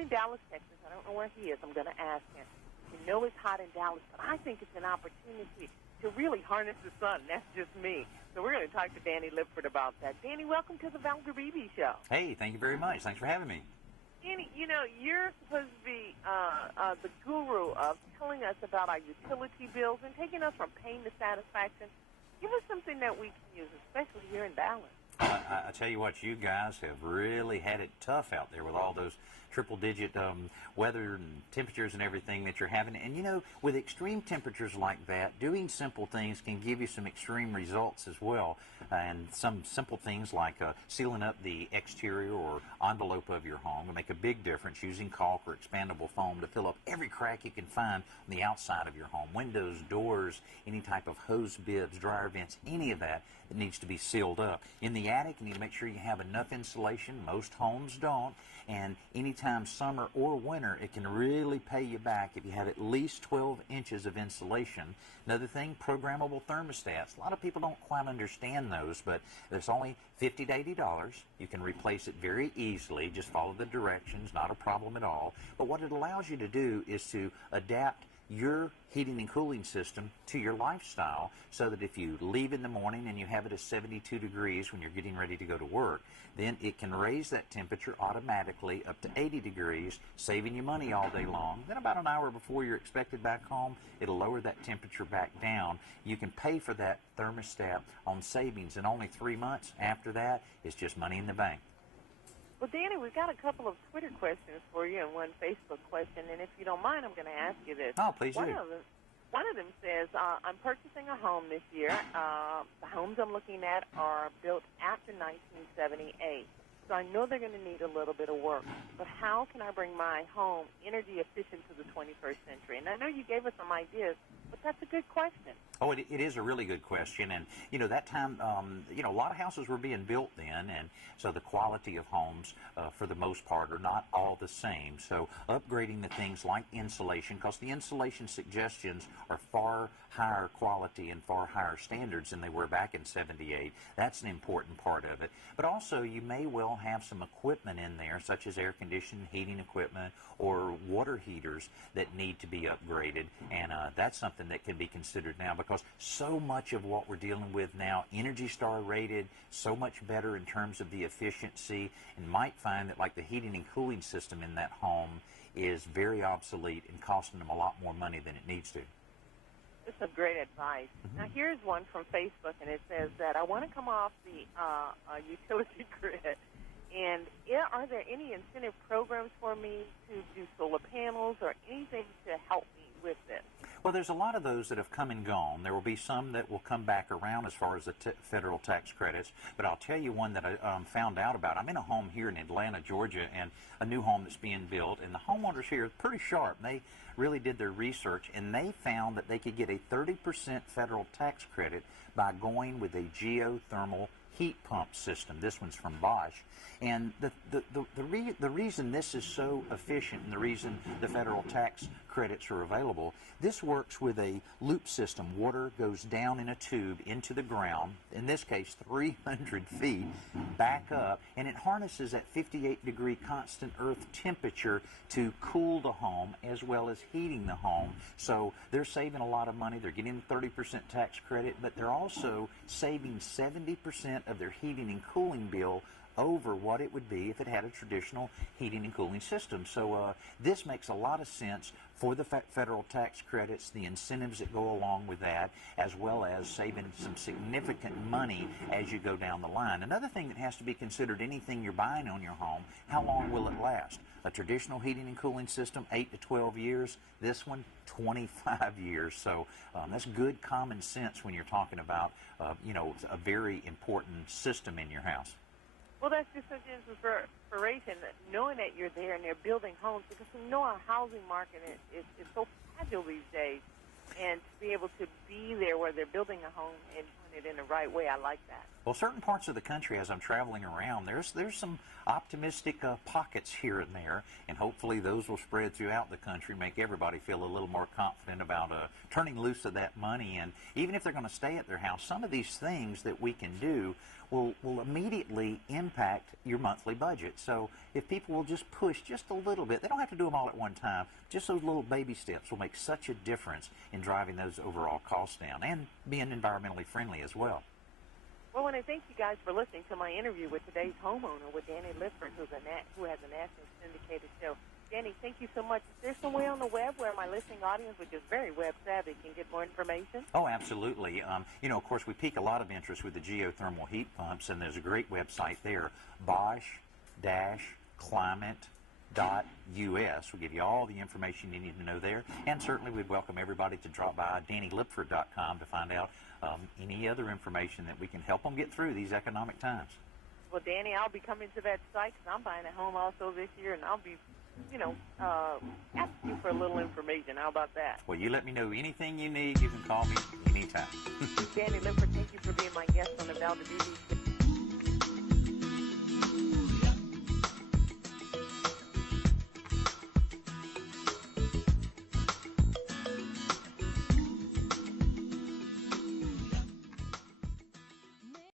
in Dallas, Texas. I don't know where he is. I'm going to ask him. You know it's hot in Dallas, but I think it's an opportunity to really harness the sun. That's just me. So we're going to talk to Danny Lipford about that. Danny, welcome to the Val Garbibi Show. Hey, thank you very much. Thanks for having me. Danny, you know, you're supposed to be the guru of telling us about our utility bills and taking us from pain to satisfaction. Give us something that we can use, especially here in Dallas. I tell you what, you guys have really had it tough out there with all those triple-digit weather and temperatures and everything that you're having. And, you know, with extreme temperatures like that, doing simple things can give you some extreme results as well. And some simple things like sealing up the exterior or envelope of your home will make a big difference, using caulk or expandable foam to fill up every crack you can find on the outside of your home. Windows, doors, any type of hose bibs, dryer vents, any of that needs to be sealed up. In the attic, you need to make sure you have enough insulation. Most homes don't. And anytime summer or winter, it can really pay you back if you have at least 12 inches of insulation. Another thing, programmable thermostats. A lot of people don't quite understand those, but there's only $50 to $80. You can replace it very easily. Just follow the directions, not a problem at all. But what it allows you to do is to adapt your heating and cooling system to your lifestyle, so that if you leave in the morning and you have it at 72 degrees when you're getting ready to go to work, then it can raise that temperature automatically up to 80 degrees, saving you money all day long. Then about an hour before you're expected back home, it'll lower that temperature back down. You can pay for that thermostat on savings in only 3 months. After that, it's just money in the bank. Well, Danny, we've got a couple of Twitter questions for you and one Facebook question, and if you don't mind, I'm going to ask you this. Oh, please do. One of them says, I'm purchasing a home this year. The homes I'm looking at are built after 1978, so I know they're going to need a little bit of work. But how can I bring my home energy efficient to the 21st century? And I know you gave us some ideas, but that's a good question. Oh, it is a really good question. And, you know, that time, you know, a lot of houses were being built then, and so the quality of homes, for the most part, are not all the same. So upgrading the things like insulation, because the insulation suggestions are far higher quality and far higher standards than they were back in 78. That's an important part of it. But also, you may well have some equipment in there, such as air conditioning, heating equipment, or water heaters that need to be upgraded. And that's something that can be considered now, because so much of what we're dealing with now, Energy Star rated, so much better in terms of the efficiency, and might find that like the heating and cooling system in that home is very obsolete and costing them a lot more money than it needs to. That's some great advice. Mm-hmm. Now, here's one from Facebook, and it says that I want to come off the utility grid. And are there any incentive programs for me to do solar panels or anything to help me with this? Well, there's a lot of those that have come and gone. There will be some that will come back around as far as the federal tax credits. But I'll tell you one that I found out about. I'm in a home here in Atlanta, Georgia, and a new home that's being built. And the homeowners here are pretty sharp. They really did their research, and they found that they could get a 30% federal tax credit by going with a geothermal heat pump system. This one's from Bosch. And the reason this is so efficient and the reason the federal tax credits are available, this works with a loop system. Water goes down in a tube into the ground, in this case 300 feet, back up, and it harnesses that 58-degree constant earth temperature to cool the home as well as heating the home. So they're saving a lot of money. They're getting the 30% tax credit, but they're also saving 70% of their heating and cooling bill over what it would be if it had a traditional heating and cooling system. So this makes a lot of sense for the federal tax credits, the incentives that go along with that, as well as saving some significant money as you go down the line. Another thing that has to be considered, anything you're buying on your home, how long will it last? A traditional heating and cooling system, 8 to 12 years. This one, 25 years. So that's good common sense when you're talking about, you know, a very important system in your house. Well, that's just such inspiration, knowing that you're there and they're building homes, because we know our housing market is so fragile these days. And to be able to be there where they're building a home and when it in the right way. I like that. Well, certain parts of the country, as I'm traveling around, there's some optimistic pockets here and there, and hopefully those will spread throughout the country, make everybody feel a little more confident about turning loose of that money. And even if they're going to stay at their house, some of these things that we can do will immediately impact your monthly budget. So if people will just push just a little bit, they don't have to do them all at one time, just those little baby steps will make such a difference in driving those overall costs down and being environmentally friendly as well. Well, and I thank you guys for listening to my interview with today's homeowner, with Danny Lipford, who has a national syndicated show. Danny, thank you so much. Is there some way on the web where my listening audience, which is very web savvy, can get more information? Oh, absolutely. Of course, we pique a lot of interest with the geothermal heat pumps, and there's a great website there, Bosch-climate.us. We'll give you all the information you need to know there, and certainly we'd welcome everybody to drop by DannyLipford.com to find out any other information that we can help them get through these economic times. Well, Danny, I'll be coming to that site because I'm buying a home also this year, and I'll be ask you for a little information. How about that? Well, you let me know anything you need. You can call me anytime. Danny Lipford, thank you for being my guest on the Valdez